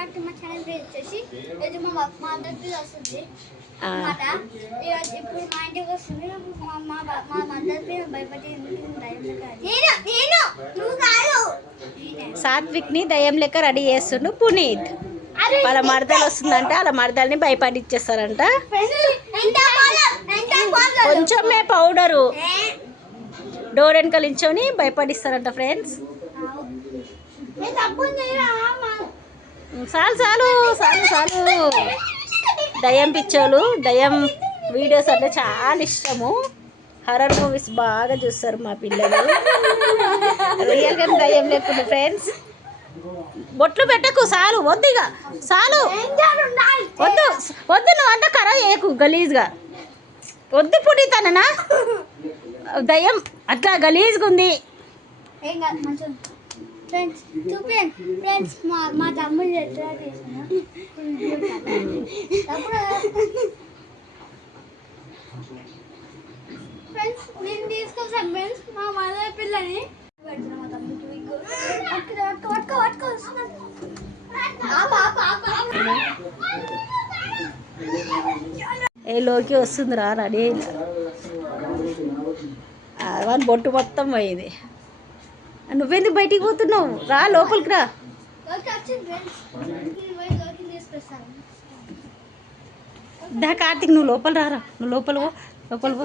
Back to my channel. పేరు వచ్చేసి ఇది మా మదర్కి వస్తుంది అన్నమాట. ఇప్పుడు మా ఇంటికి వస్తుంది. మా మదర్కి భయపడి సాత్విక్ ని దయ్యం లెక్క రెడీ చేస్తుండు పునీత్. వాళ్ళ మరదలు వస్తుందంట, వాళ్ళ మరదల్ని భయపడిచ్చేస్తారంట. కొంచెమే పౌడరు డోర్ వెనకాల నించొని భయపడిస్తారంట ఫ్రెండ్స్. చాలు చాలు చాలు చాలు. దయ్యం పిచ్చోళ్ళు, దయ్యం వీడియోస్ అంటే చాలా ఇష్టము. హర్రర్ మూవీస్ బాగా చూస్తారు మా పిల్లలు. రియల్గా దయ్యం లేకుండా ఫ్రెండ్స్. బొట్లు పెట్టకు, చాలు వద్దు, ఇక చాలు వద్దు వద్దు. నువ్వు అంటే ఖరాబ్ చేయకు గలీజ్గా. వద్దు పునీతననా దయ్యం అట్లా గలీజ్గా ఉంది. ఫ్రెండ్స్ చూపించండి ఫ్రెండ్స్. మా తమ్ముడు ఎట్లా చేసిన ఫ్రెండ్స్ నేను తీసుకొస్తాను ఫ్రెండ్స్. మా మదర్ పిల్లని పెడుతున్నా మా తమ్ముడికి. ఏ లోకి వస్తుందిరా రెడీ అయినా. వాని బొట్టు మొత్తం పోయింది. నువ్వెందుకు బయటికి పోతున్నావు? రా లోపలికి రా. దా కార్తీక్, నువ్వు లోపల రారా. నువ్వు లోపల పో, లోపల పో.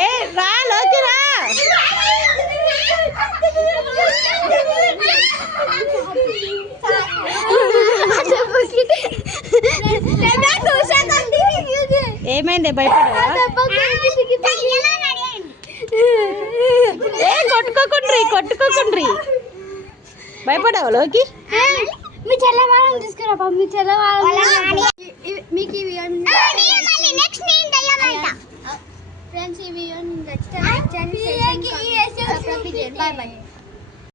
ఏ రా లోకి రా. ఏమైంది భయపడవా? ఏ కొట్టుకోకుండ్రి కొట్టుకోకుండ్రి. భయపడవా లోకి? మీ చెల్లవాళ్ళని తీసుకురా. మీ చెల్లవాళ్ళని మీకు ఈ వీడియో ఫ్రెండ్స్ ఈ వీడియో నచ్చితే లైక్ చేయండి. Bye bye.